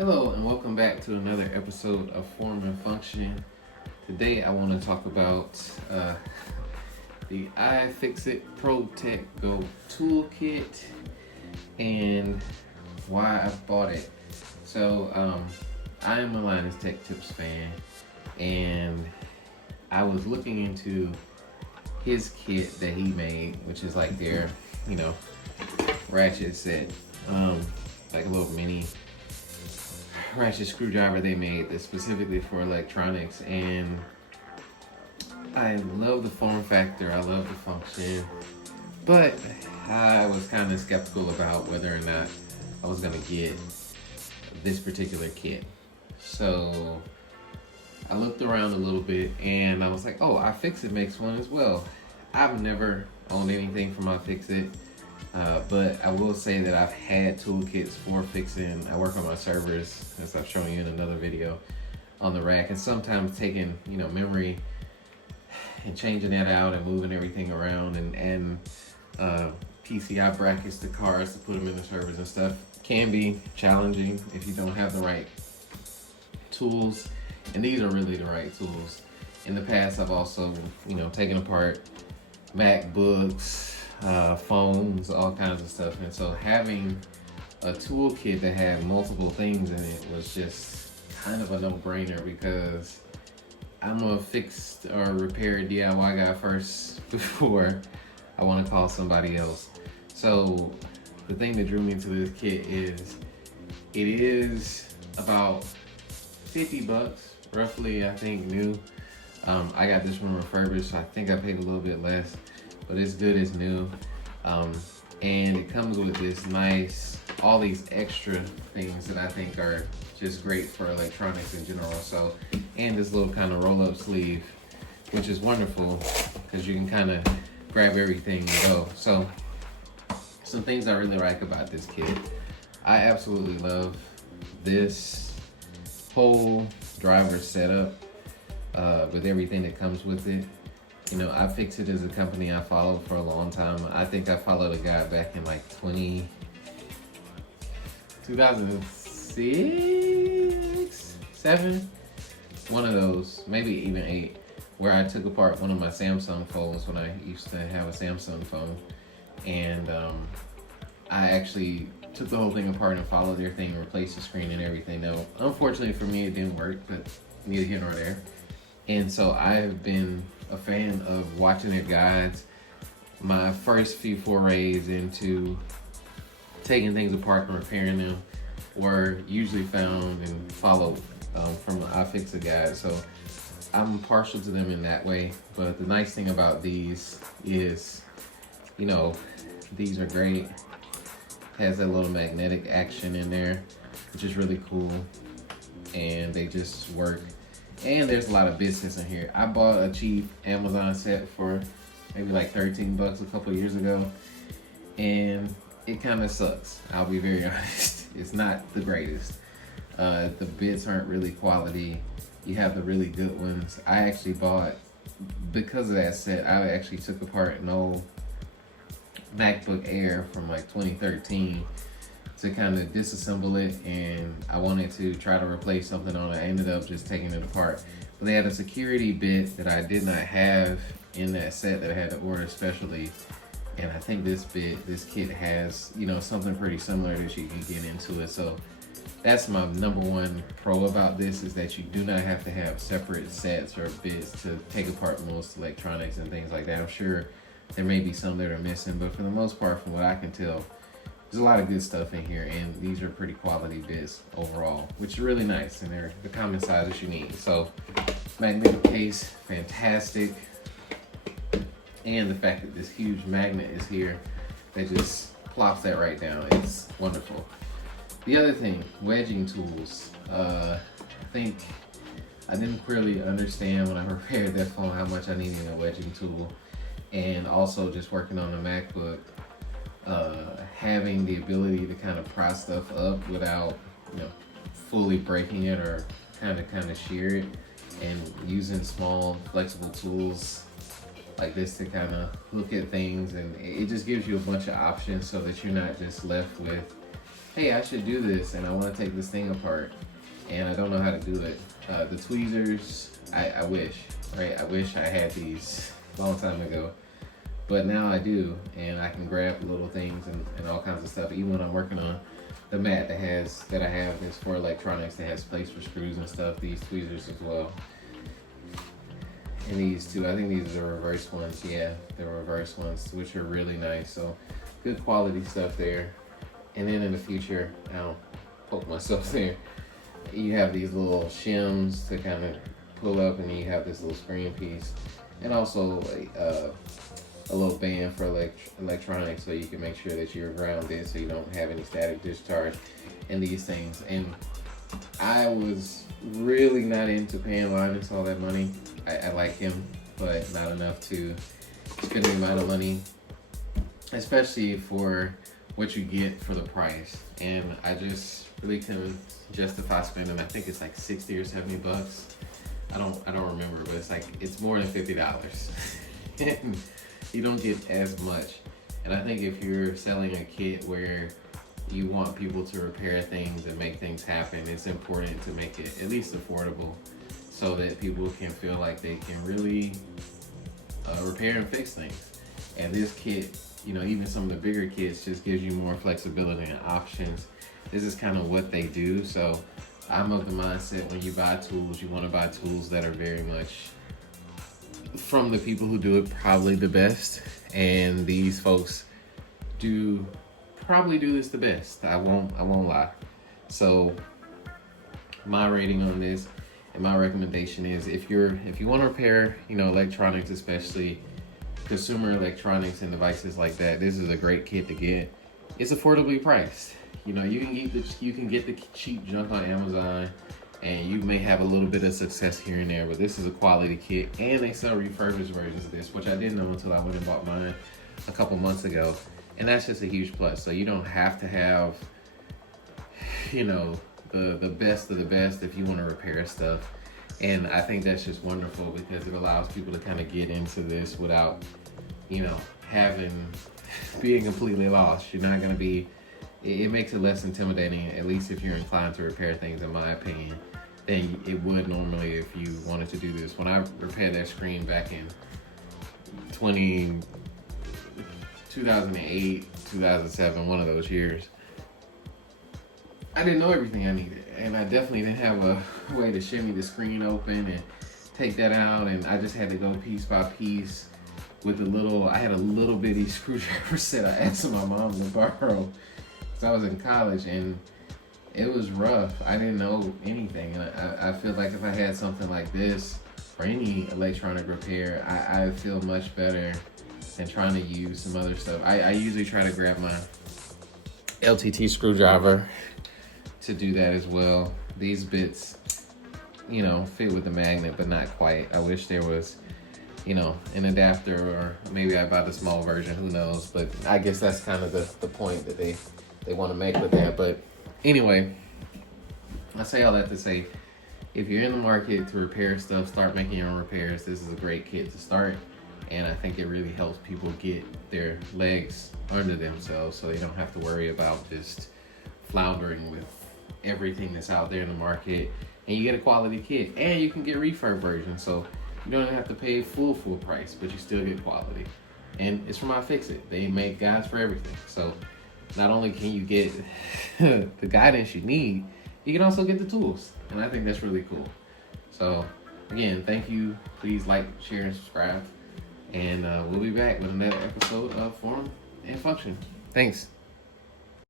Hello and welcome back to another episode of Form and Function. Today I want to talk about the iFixit Pro Tech Go Toolkit and why I bought it. So I am a Linus Tech Tips fan, and I was looking into his kit that he made, which is like their, ratchet set, like a little mini ratchet screwdriver they made that's specifically for electronics, and I love the form factor, I love the function, but I was kind of skeptical about whether or not I was gonna get this particular kit. So I looked around a little bit and I was like, oh, iFixit makes one as well. I've never owned anything from iFixit. But I will say that I've had toolkits for fixing. I work on my servers, as I've shown you in another video, on the rack, and sometimes taking memory and changing that out and moving everything around and PCI brackets to cards to put them in the servers and stuff can be challenging if you don't have the right tools, and these are really the right tools. In the past, I've also taken apart MacBooks, phones, all kinds of stuff, and so having a toolkit that had multiple things in it was just kind of a no-brainer, because I'm a fix or repair DIY guy first before I want to call somebody else. So the thing that drew me to this kit is it is about $50 roughly, I think, new. I got this one refurbished, so I think I paid a little bit less, but it's good as new. And it comes with this nice, all these extra things that I think are just great for electronics in general. So, and this little kind of roll-up sleeve, which is wonderful because you can kind of grab everything and go. So, some things I really like about this kit. I absolutely love this whole driver setup with everything that comes with it. iFixit is a company I followed for a long time. I think I followed a guy back in like 2006, 7, one of those, maybe even 8, where I took apart one of my Samsung phones when I used to have a Samsung phone, and I actually took the whole thing apart and followed their thing, replaced the screen and everything. Now, unfortunately for me, it didn't work, but neither here nor there. And so I've been a fan of watching their guides. My first few forays into taking things apart and repairing them were usually found and followed from the iFixit guide. So I'm partial to them in that way. But the nice thing about these is, these are great. Has that little magnetic action in there, which is really cool. And they just work. And there's a lot of business in here. I bought a cheap Amazon set for maybe like $13 a couple of years ago, and it kind of sucks. I'll be very honest. It's not the greatest. The bits aren't really quality. You have the really good ones. I actually bought, because of that set, I actually took apart an old MacBook Air from like 2013 to kind of disassemble it, and I wanted to try to replace something on it. I ended up just taking it apart. But they had a security bit that I did not have in that set that I had to order specially. And I think this kit has, something pretty similar that you can get into it. So that's my number one pro about this, is that you do not have to have separate sets or bits to take apart most electronics and things like that. I'm sure there may be some that are missing, but for the most part, from what I can tell, there's a lot of good stuff in here, and these are pretty quality bits overall, which is really nice, and they're the common sizes you need. So, magnetic case, fantastic. And the fact that this huge magnet is here that just plops that right down, it's wonderful. The other thing, wedging tools. I think I didn't clearly understand when I repaired that phone how much I needed a wedging tool, and also just working on a MacBook. Having the ability to kind of pry stuff up without, fully breaking it or kind of shear it, and using small flexible tools like this to kind of look at things, and it just gives you a bunch of options so that you're not just left with, hey, I should do this and I want to take this thing apart and I don't know how to do it. The tweezers, I wish, right? I wish I had these a long time ago, but now I do, and I can grab little things and all kinds of stuff. Even when I'm working on the mat that I have is for electronics, that has place for screws and stuff. These tweezers as well, and these two. I think these are the reverse ones. Yeah, the reverse ones, which are really nice. So good quality stuff there. And then in the future, I'll poke myself there. You have these little shims to kind of pull up, and then you have this little screen piece, and also a little band for electronics, so you can make sure that you're grounded, so you don't have any static discharge and these things. And I was really not into paying Linus all that money. I like him, but not enough to spend the amount of money, especially for what you get for the price. And I just really couldn't justify spending, I think it's like 60 or 70 bucks. I don't remember, but it's more than $50. And you don't get as much. And I think if you're selling a kit where you want people to repair things and make things happen, it's important to make it at least affordable so that people can feel like they can really repair and fix things. And this kit, even some of the bigger kits, just gives you more flexibility and options. This is kind of what they do. So I'm of the mindset, when you buy tools, you want to buy tools that are very much from the people who do it probably the best. And these folks probably do this the best. I won't lie. So my rating on this and my recommendation is, if you want to repair, electronics, especially consumer electronics and devices like that, this is a great kit to get. It's affordably priced. You can get the cheap junk on Amazon, and you may have a little bit of success here and there, but this is a quality kit, and they sell refurbished versions of this, which I didn't know until I went and bought mine a couple months ago, and that's just a huge plus. So you don't have to have, the best of the best if you want to repair stuff. And I think that's just wonderful, because it allows people to kind of get into this without, being completely lost. You're not going to be, it makes it less intimidating, at least if you're inclined to repair things, in my opinion, than it would normally if you wanted to do this. When I repaired that screen back in 2008, 2007, one of those years, I didn't know everything I needed, and I definitely didn't have a way to shimmy the screen open and take that out, and I just had to go piece by piece with I had a little bitty screwdriver set I asked my mom to borrow, because I was in college, and it was rough. I didn't know anything, and I feel like if I had something like this, or any electronic repair, I feel much better than trying to use some other stuff. I usually try to grab my LTT screwdriver to do that as well. These bits, fit with the magnet, but not quite. I wish there was, an adapter, or maybe I bought the small version, who knows. But I guess that's kind of the point that they want to make with that. But anyway, I say all that to say, if you're in the market to repair stuff, start making your own repairs. This is a great kit to start, and I think it really helps people get their legs under themselves, so they don't have to worry about just floundering with everything that's out there in the market. And you get a quality kit, and you can get refurb versions, so you don't have to pay full price, but you still get quality. And it's from iFixit. They make guides for everything. So not only can you get the guidance you need, you can also get the tools. And I think that's really cool. So again, thank you. Please like, share, and subscribe. And we'll be back with another episode of Form and Function. Thanks.